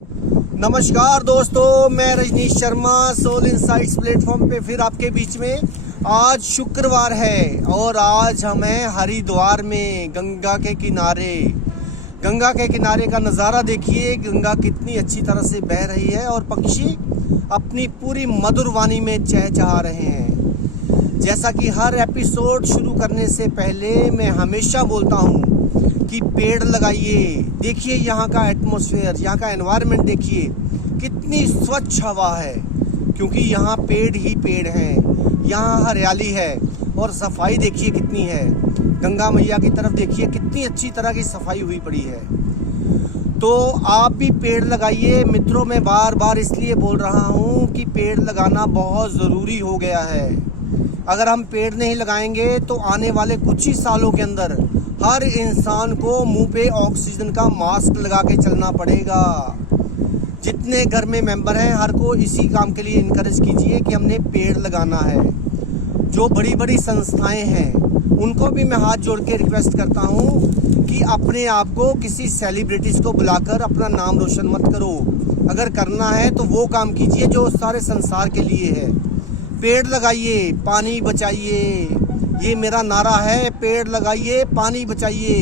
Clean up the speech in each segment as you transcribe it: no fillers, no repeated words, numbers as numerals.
नमस्कार दोस्तों, मैं Rajneesh Sharma Soul Insights platform पे फिर आपके बीच में। आज शुक्रवार है और आज हम हैं हरिद्वार में गंगा के किनारे। गंगा के किनारे का नज़ारा देखिए, गंगा कितनी अच्छी तरह से बह रही है और पक्षी अपनी पूरी मधुर वाणी में चहचहा रहे हैं। जैसा कि हर एपिसोड शुरू करने से पहले मैं हमेशा बोलता हूँ कि पेड़ लगाइए। देखिए यहाँ का एटमॉस्फेयर, यहाँ का एनवायरनमेंट देखिए, कितनी स्वच्छ हवा है, क्योंकि यहाँ पेड़ ही पेड़ हैं, यहाँ हरियाली है। और सफाई देखिए कितनी है, गंगा मैया की तरफ देखिए कितनी अच्छी तरह की सफाई हुई पड़ी है। तो आप भी पेड़ लगाइए मित्रों। मैं बार बार इसलिए बोल रहा हूँ कि पेड़ लगाना बहुत ज़रूरी हो गया है। अगर हम पेड़ नहीं लगाएंगे तो आने वाले कुछ ही सालों के अंदर हर इंसान को मुंह पे ऑक्सीजन का मास्क लगा के चलना पड़ेगा। जितने घर में मेंबर हैं, हर को इसी काम के लिए इनकरेज कीजिए कि हमने पेड़ लगाना है। जो बड़ी बड़ी संस्थाएं हैं उनको भी मैं हाथ जोड़ के रिक्वेस्ट करता हूं कि अपने आप को किसी सेलिब्रिटीज़ को बुलाकर अपना नाम रोशन मत करो। अगर करना है तो वो काम कीजिए जो सारे संसार के लिए है। पेड़ लगाइए, पानी बचाइए, ये मेरा नारा है। पेड़ लगाइए, पानी बचाइए,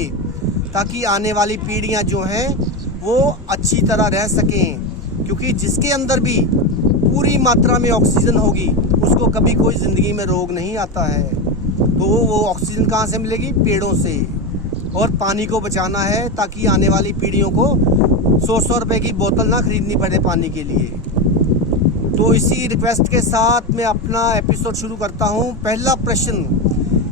ताकि आने वाली पीढ़ियां जो हैं वो अच्छी तरह रह सकें। क्योंकि जिसके अंदर भी पूरी मात्रा में ऑक्सीजन होगी उसको कभी कोई ज़िंदगी में रोग नहीं आता है। तो वो ऑक्सीजन कहाँ से मिलेगी? पेड़ों से। और पानी को बचाना है ताकि आने वाली पीढ़ियों को 100 रुपए की बोतल ना खरीदनी पड़े पानी के लिए। तो इसी रिक्वेस्ट के साथ मैं अपना एपिसोड शुरू करता हूँ। पहला प्रश्न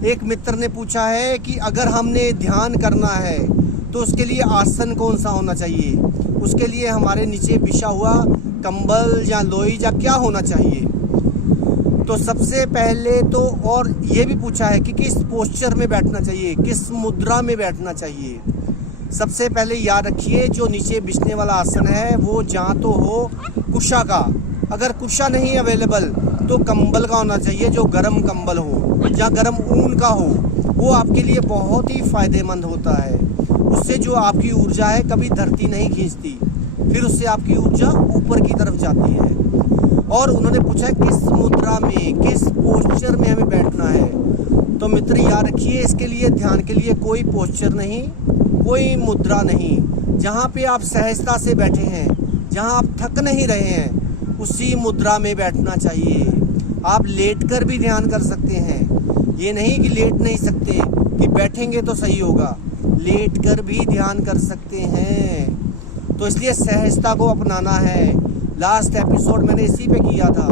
एक मित्र ने पूछा है कि अगर हमने ध्यान करना है तो उसके लिए आसन कौन सा होना चाहिए? उसके लिए हमारे नीचे बिछा हुआ कंबल या लोई या क्या होना चाहिए? तो सबसे पहले तो, और ये भी पूछा है कि किस पोस्चर में बैठना चाहिए, किस मुद्रा में बैठना चाहिए। सबसे पहले याद रखिए, जो नीचे बिछने वाला आसन है वो जहाँ तो हो कुशा का। अगर कुशा नहीं अवेलेबल तो कंबल का होना चाहिए, जो गर्म कंबल हो या गर्म ऊन का हो। वो आपके लिए बहुत ही फायदेमंद होता है। उससे जो आपकी ऊर्जा है कभी धरती नहीं खींचती, फिर उससे आपकी ऊर्जा ऊपर की तरफ जाती है। और उन्होंने पूछा है किस मुद्रा में, किस पोस्चर में हमें बैठना है। तो मित्र याद रखिए, इसके लिए ध्यान के लिए कोई पोस्चर नहीं, कोई मुद्रा नहीं। जहाँ पे आप सहजता से बैठे हैं, जहाँ आप थक नहीं रहे हैं, उसी मुद्रा में बैठना चाहिए। आप लेटकर भी ध्यान कर सकते हैं, ये नहीं कि लेट नहीं सकते कि बैठेंगे तो सही होगा, लेटकर भी ध्यान कर सकते हैं। तो इसलिए सहजता को अपनाना है। लास्ट एपिसोड मैंने इसी पे किया था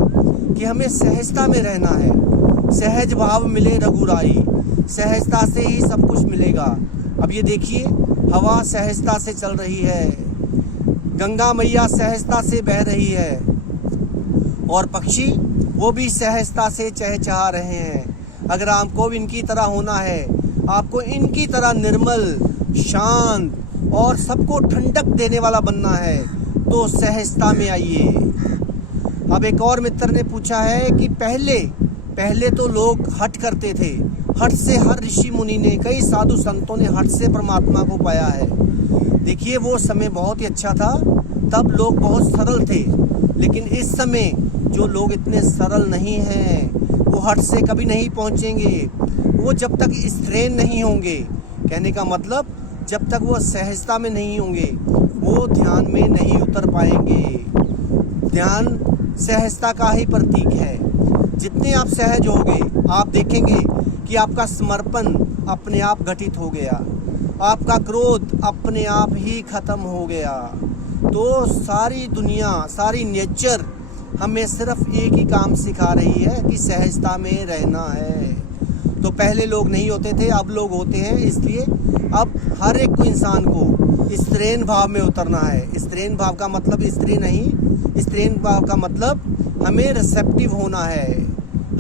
कि हमें सहजता में रहना है। सहज भाव मिले रघुराई, सहजता से ही सब कुछ मिलेगा। अब ये देखिए, हवा सहजता से चल रही है, गंगा मैया सहजता से बह रही है और पक्षी वो भी सहजता से चहचहा रहे हैं। अगर आपको इनकी तरह होना है, आपको इनकी तरह निर्मल, शांत और सबको ठंडक देने वाला बनना है, तो सहजता में आइए। अब एक और मित्र ने पूछा है कि पहले तो लोग हठ करते थे। हठ से हर ऋषि मुनि ने, कई साधु संतों ने हठ से परमात्मा को पाया है। देखिए, वो समय बहुत ही अच्छा था, तब लोग बहुत सरल थे। लेकिन इस समय जो लोग इतने सरल नहीं हैं, वो हठ से कभी नहीं पहुंचेंगे। वो जब तक स्थिर नहीं होंगे, कहने का मतलब जब तक वो सहजता में नहीं होंगे, वो ध्यान में नहीं उतर पाएंगे। ध्यान सहजता का ही प्रतीक है। जितने आप सहज होंगे, आप देखेंगे कि आपका समर्पण अपने आप घटित हो गया, आपका क्रोध अपने आप ही खत्म हो गया। तो सारी दुनिया, सारी नेचर हमें सिर्फ एक ही काम सिखा रही है कि सहजता में रहना है। तो पहले लोग नहीं होते थे, अब लोग होते हैं। इसलिए अब हर एक को, इंसान को स्त्रीण भाव में उतरना है। स्त्रीण भाव का मतलब स्त्री नहीं, स्त्रीण भाव का मतलब हमें रिसेप्टिव होना है,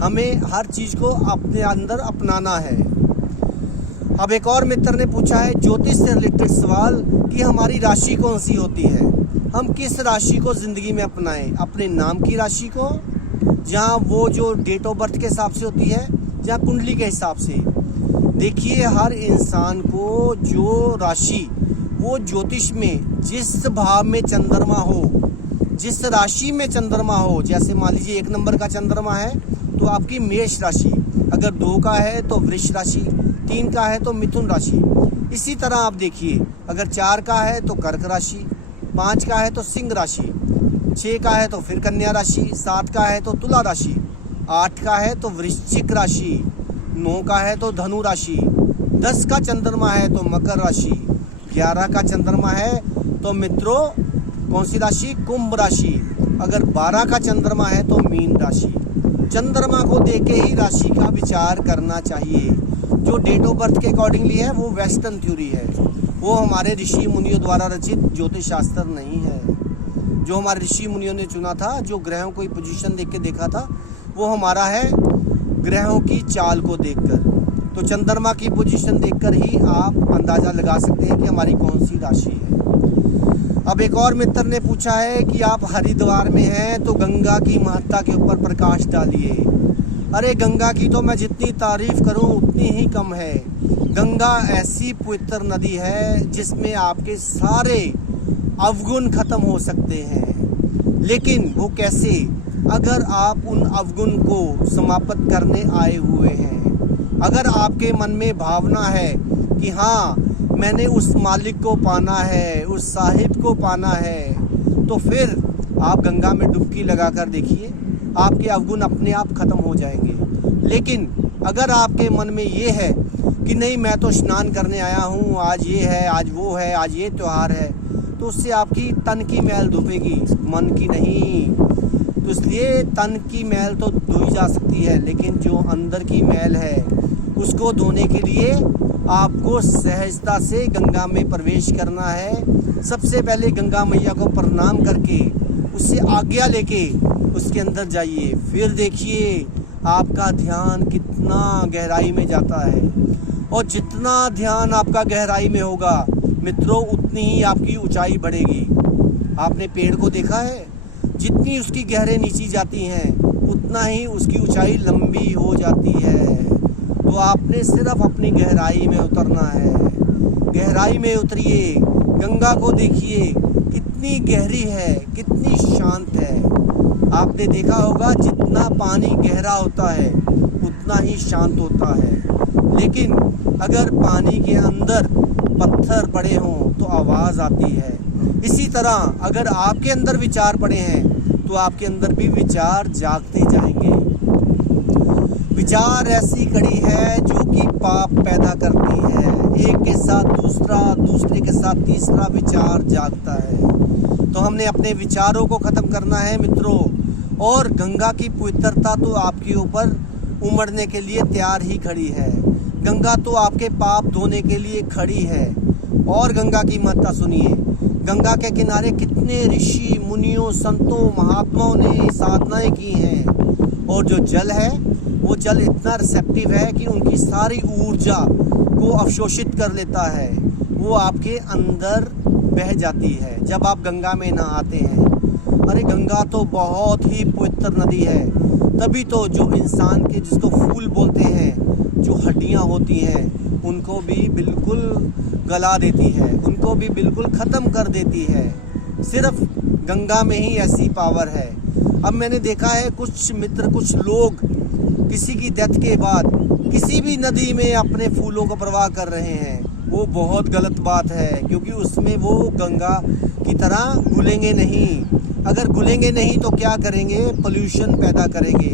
हमें हर चीज़ को अपने अंदर अपनाना है। अब एक और मित्र ने पूछा है ज्योतिष से रिलेटेड सवाल कि हमारी राशि कौन सी होती है, हम किस राशि को ज़िंदगी में अपनाएं? अपने नाम की राशि को, जहाँ वो जो डेट ऑफ बर्थ के हिसाब से होती है, या कुंडली के हिसाब से। देखिए, हर इंसान को जो राशि वो ज्योतिष में जिस भाव में चंद्रमा हो, जिस राशि में चंद्रमा हो, जैसे मान लीजिए 1 नंबर का चंद्रमा है तो आपकी मेष राशि, अगर 2 का है तो वृष राशि, 3 का है तो मिथुन राशि। इसी तरह आप देखिए, अगर 4 का है तो कर्क राशि, 5 का है तो सिंह राशि, 6 का है तो फिर कन्या राशि, 7 का है तो तुला राशि, 8 का है तो वृश्चिक राशि, 9 का है तो धनु राशि, 10 का चंद्रमा है तो मकर राशि, 11 का चंद्रमा है तो मित्रों कौन सी राशि? कुंभ राशि। अगर 12 का चंद्रमा है तो मीन राशि। चंद्रमा को देख के ही राशि का विचार करना चाहिए। जो डेट ऑफ बर्थ के अकॉर्डिंगली है वो वेस्टर्न थ्योरी है, वो हमारे ऋषि मुनियों द्वारा रचित ज्योतिष शास्त्र नहीं है। जो हमारे ऋषि मुनियों ने चुना था, जो ग्रहों को पोजीशन देख के देखा था, वो हमारा है ग्रहों की चाल को देखकर। तो चंद्रमा की पोजीशन देखकर ही आप अंदाजा लगा सकते हैं कि हमारी कौन सी राशि है। अब एक और मित्र ने पूछा है कि आप हरिद्वार में हैं तो गंगा की महत्ता के ऊपर प्रकाश डालिए। अरे गंगा की तो मैं जितनी तारीफ करूं उतनी ही कम है। गंगा ऐसी पवित्र नदी है जिसमें आपके सारे अवगुण खत्म हो सकते हैं। लेकिन वो कैसे? अगर आप उन अवगुण को समाप्त करने आए हुए हैं, अगर आपके मन में भावना है कि हाँ मैंने उस मालिक को पाना है, उस साहिब को पाना है, तो फिर आप गंगा में डुबकी लगाकर देखिए, आपके अवगुण अपने आप खत्म हो जाएंगे। लेकिन अगर आपके मन में ये है कि नहीं मैं तो स्नान करने आया हूँ, आज ये है, आज वो है, आज ये त्यौहार है, तो उससे आपकी तन की मैल धुपेगी, मन की नहीं। तो इसलिए तन की मैल तो धोई जा सकती है, लेकिन जो अंदर की मैल है उसको धोने के लिए आपको सहजता से गंगा में प्रवेश करना है। सबसे पहले गंगा मैया को प्रणाम करके उससे आज्ञा लेके उसके अंदर जाइए, फिर देखिए आपका ध्यान कितना गहराई में जाता है। और जितना ध्यान आपका गहराई में होगा मित्रों, उतनी ही आपकी ऊंचाई बढ़ेगी। आपने पेड़ को देखा है, जितनी उसकी गहरे नीचे जाती हैं उतना ही उसकी ऊंचाई लंबी हो जाती है। तो आपने सिर्फ अपनी गहराई में उतरना है। गहराई में उतरिए, गंगा को देखिए कितनी गहरी है, कितनी शांत है। आपने देखा होगा जितना पानी गहरा होता है उतना ही शांत होता है। लेकिन अगर पानी के अंदर पत्थर पड़े हों तो आवाज़ आती है। इसी तरह अगर आपके अंदर विचार पड़े हैं तो आपके अंदर भी विचार जागते जाएंगे। विचार ऐसी कड़ी है जो कि पाप पैदा करती है। एक के साथ दूसरा, दूसरे के साथ तीसरा विचार जागता है। तो हमने अपने विचारों को ख़त्म करना है मित्रों। और गंगा की पवित्रता तो आपके ऊपर उमड़ने के लिए तैयार ही खड़ी है। गंगा तो आपके पाप धोने के लिए खड़ी है। और गंगा की महत्ता सुनिए, गंगा के किनारे कितने ऋषि मुनियों, संतों, महात्माओं ने साधनाएं की हैं। और जो जल है वो जल इतना रिसेप्टिव है कि उनकी सारी ऊर्जा को अवशोषित कर लेता है, वो आपके अंदर बह जाती है जब आप गंगा में नहाते हैं। अरे गंगा तो बहुत ही पवित्र नदी है। तभी तो जो इंसान के, जिसको फूल बोलते हैं, जो हड्डियां होती हैं उनको भी बिल्कुल गला देती है, उनको भी बिल्कुल ख़त्म कर देती है। सिर्फ गंगा में ही ऐसी पावर है। अब मैंने देखा है कुछ मित्र, कुछ लोग किसी की डेथ के बाद किसी भी नदी में अपने फूलों का प्रवाह कर रहे हैं। वो बहुत गलत बात है, क्योंकि उसमें वो गंगा की तरह घुलेंगे नहीं। अगर घुलेंगे नहीं तो क्या करेंगे? पोल्यूशन पैदा करेंगे।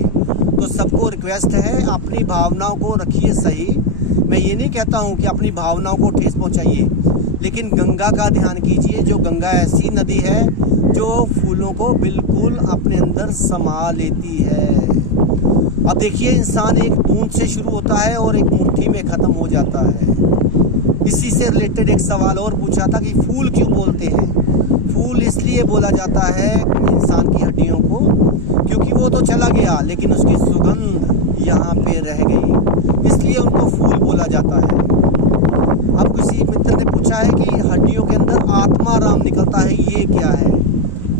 तो सबको रिक्वेस्ट है, अपनी भावनाओं को रखिए सही। मैं ये नहीं कहता हूँ कि अपनी भावनाओं को ठेस पहुँचाइए, लेकिन गंगा का ध्यान कीजिए। जो गंगा ऐसी नदी है जो फूलों को बिल्कुल अपने अंदर समा लेती है। अब देखिए, इंसान एक बूंद से शुरू होता है और एक मुट्ठी में ख़त्म हो जाता है। इसी से रिलेटेड एक सवाल और पूछा था कि फूल क्यों बोलते हैं? फूल इसलिए बोला जाता है इंसान की हड्डियों को, क्योंकि वो तो चला गया लेकिन उसकी सुगंध यहाँ पे रह गई, इसलिए उनको फूल बोला जाता है। अब किसी मित्र ने पूछा है कि हड्डियों के अंदर आत्मा राम निकलता है, ये क्या है?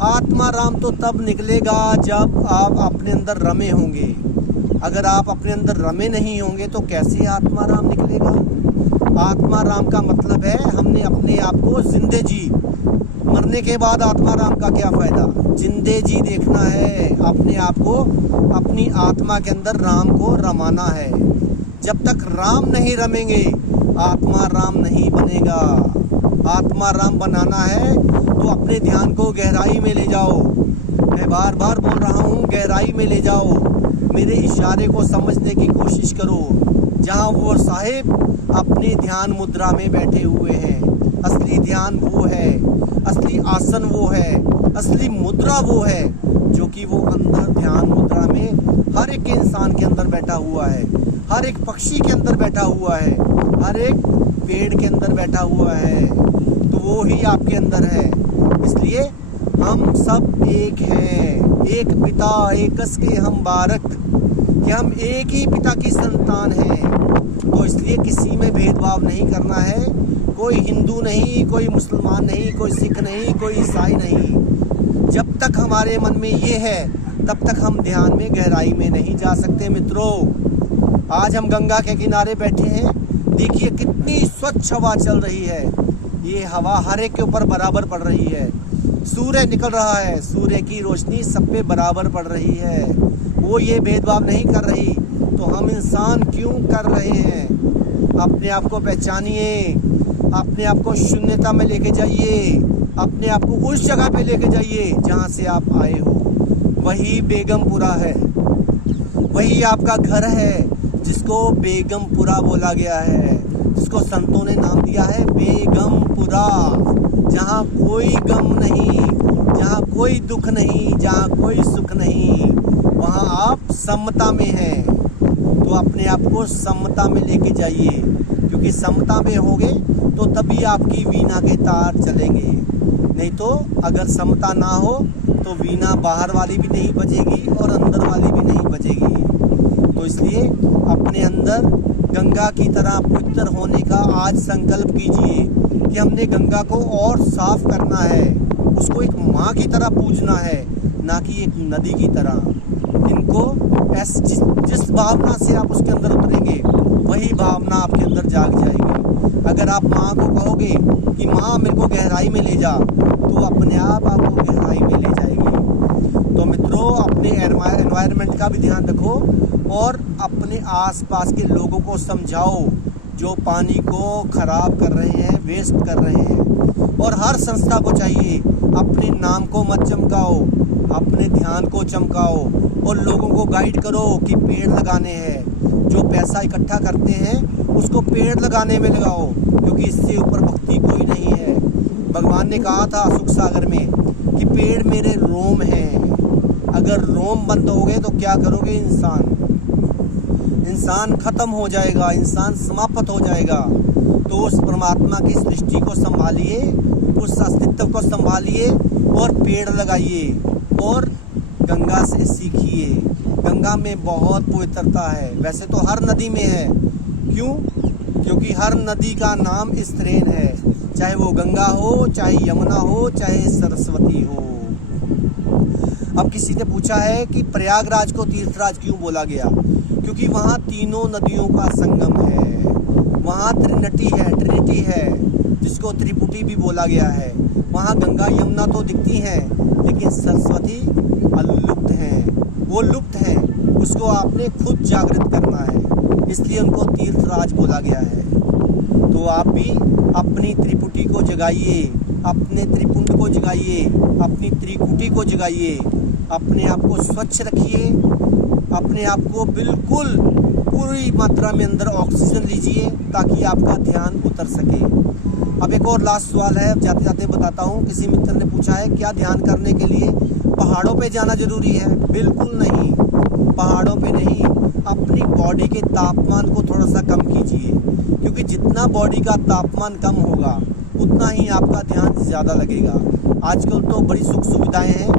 आत्मा राम तो तब निकलेगा जब आप अपने अंदर रमे होंगे। अगर आप अपने अंदर रमे नहीं होंगे तो कैसे आत्मा राम निकलेगा। आत्मा राम का मतलब है हमने अपने आप को जिंदे जी, मरने के बाद आत्मा राम का क्या फायदा। जिंदे जी देखना है अपने आप को, अपनी आत्मा के अंदर राम को रमाना है। जब तक राम नहीं रमेंगे आत्मा राम नहीं बनेगा। आत्मा राम बनाना है तो अपने ध्यान को गहराई में ले जाओ। मैं बार बार बोल रहा हूँ, गहराई में ले जाओ। मेरे इशारे को समझने की कोशिश करो। जहाँ वो साहिब अपने ध्यान मुद्रा में बैठे हुए हैं, असली ध्यान वो है, असली आसन वो है, असली मुद्रा वो है, जो कि वो अंदर ध्यान मुद्रा में हर एक इंसान के अंदर बैठा हुआ है, हर एक पक्षी के अंदर बैठा हुआ है, हर एक पेड़ के अंदर बैठा हुआ है। तो वो ही आपके अंदर है। इसलिए हम सब एक हैं, एक पिता एकस के हम बारक, कि हम एक ही पिता की संतान हैं। तो इसलिए किसी में भेदभाव नहीं करना है। कोई हिंदू नहीं, कोई मुसलमान नहीं, कोई सिख नहीं, कोई ईसाई नहीं। जब तक हमारे मन में ये है तब तक हम ध्यान में गहराई में नहीं जा सकते। मित्रों, आज हम गंगा के किनारे बैठे हैं। देखिए कितनी स्वच्छ हवा चल रही है। ये हवा हर एक के ऊपर बराबर पड़ रही है। सूर्य निकल रहा है, सूर्य की रोशनी सब पे बराबर पड़ रही है। वो ये भेदभाव नहीं कर रही, तो हम इंसान क्यों कर रहे हैं। अपने आप को पहचानिए, अपने आप को शून्यता में लेके जाइए, अपने आप को उस जगह पे लेके जाइए जहाँ से आप आए हो। वही बेगमपुरा है, वही आपका घर है जिसको बेगमपुरा बोला गया है, जिसको संतों ने नाम दिया है बेगमपुरा। जहाँ कोई गम नहीं, जहाँ कोई दुख नहीं, जहाँ कोई सुख नहीं, वहाँ आप समता में हैं। तो अपने आप को समता में लेके जाइए, क्योंकि समता में होगे तो तभी आपकी वीणा के तार चलेंगे। नहीं तो अगर समता ना हो तो वीणा बाहर वाली भी नहीं बजेगी और अंदर वाली भी नहीं बजेगी। तो इसलिए अपने अंदर गंगा की तरह पवित्र होने का आज संकल्प कीजिए कि हमने गंगा को और साफ करना है, उसको एक माँ की तरह पूजना है, ना कि एक नदी की तरह। इनको जिस भावना से आप उसके अंदर उतरेंगे वही भावना आपके अंदर जाग जाएगी। अगर आप माँ को कहोगे कि माँ मेरे को गहराई में ले जा, तो अपने आप आपको गहराई में ले जाएगी। तो मित्रों, अपने एनवायरनमेंट का भी ध्यान रखो और अपने आसपास के लोगों को समझाओ जो पानी को खराब कर रहे हैं, वेस्ट कर रहे हैं। और हर संस्था को चाहिए अपने नाम को मत चमकाओ, अपने ध्यान को चमकाओ और लोगों को गाइड करो कि पेड़ लगाने हैं। जो पैसा इकट्ठा करते हैं उसको पेड़ लगाने में लगाओ, क्योंकि इससे ऊपर भक्ति कोई नहीं है। भगवान ने कहा था सुख सागर में कि पेड़ मेरे रोम हैं। अगर रोम बंद हो गए तो क्या करोगे इंसान खत्म हो जाएगा, इंसान समाप्त हो जाएगा। तो उस परमात्मा की सृष्टि को संभालिए, उस अस्तित्व को संभालिए और पेड़ लगाइए और गंगा से सीखिए। गंगा में बहुत पवित्रता है, वैसे तो हर नदी में है। क्यों? क्योंकि हर नदी का नाम स्त्रीन है, चाहे वो गंगा हो, चाहे यमुना हो, चाहे सरस्वती हो। अब किसी ने पूछा है कि प्रयागराज को तीर्थराज क्यों बोला गया? क्योंकि वहाँ तीनों नदियों का संगम है, वहाँ ट्रिनिटी है, जिसको त्रिपुटी भी बोला गया है। वहाँ गंगा यमुना तो दिखती हैं, लेकिन सरस्वती अलुप्त हैं, वो लुप्त हैं। उसको आपने खुद जागृत करना है, इसलिए उनको तीर्थराज बोला गया है। तो आप भी अपनी त्रिपुटी को जगाइए, अपने त्रिपुंड को जगाइए, अपनी त्रिकुटी को जगाइए। अपने आप को स्वच्छ रखिए, अपने आप को बिल्कुल पूरी मात्रा में अंदर ऑक्सीजन लीजिए ताकि आपका ध्यान उतर सके। अब एक और लास्ट सवाल है, जाते जाते बताता हूँ। किसी मित्र ने पूछा है क्या ध्यान करने के लिए पहाड़ों पे जाना जरूरी है? बिल्कुल नहीं, पहाड़ों पे नहीं। अपनी बॉडी के तापमान को थोड़ा सा कम कीजिए, क्योंकि जितना बॉडी का तापमान कम होगा उतना ही आपका ध्यान ज़्यादा लगेगा। आजकल तो बड़ी सुख सुविधाएं हैं,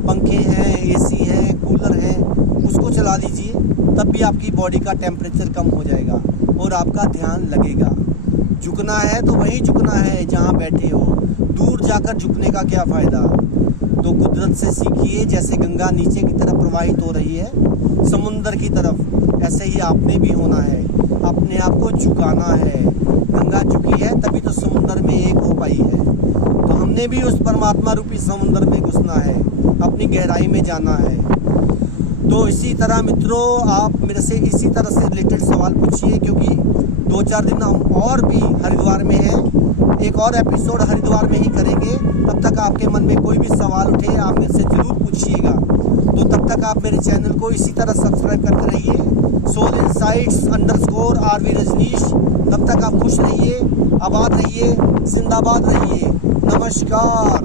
पंखे हैं, एसी हैं, कूलर हैं, उसको चला लीजिए, तब भी आपकी बॉडी का टेम्परेचर कम हो जाएगा और आपका ध्यान लगेगा। झुकना है तो वहीं झुकना है जहाँ बैठे हो, दूर जाकर झुकने का क्या फ़ायदा। तो कुदरत से सीखिए, जैसे गंगा नीचे की तरफ प्रवाहित हो रही है समुंदर की तरफ, ऐसे ही आपने भी होना है, अपने आप को झुकाना है। गंगा झुकी है तभी तो समुंदर में एक हो पाई है। तो हमने भी उस परमात्मा रूपी समुंदर में घुसना है, अपनी गहराई में जाना है। तो इसी तरह मित्रों, आप मेरे से इसी तरह से रिलेटेड सवाल पूछिए, क्योंकि 2-4 दिन हम और भी हरिद्वार में हैं, एक और एपिसोड हरिद्वार में ही करेंगे। तब तक आपके मन में कोई भी सवाल उठे आप मेरे से ज़रूर पूछिएगा। तो तब तक आप मेरे चैनल को इसी तरह सब्सक्राइब करते रहिए, सोल इनसाइट्स _RV रजनीश। तब तक आप खुश रहिए, आबाद रहिए, जिंदाबाद रहिए। नमस्कार।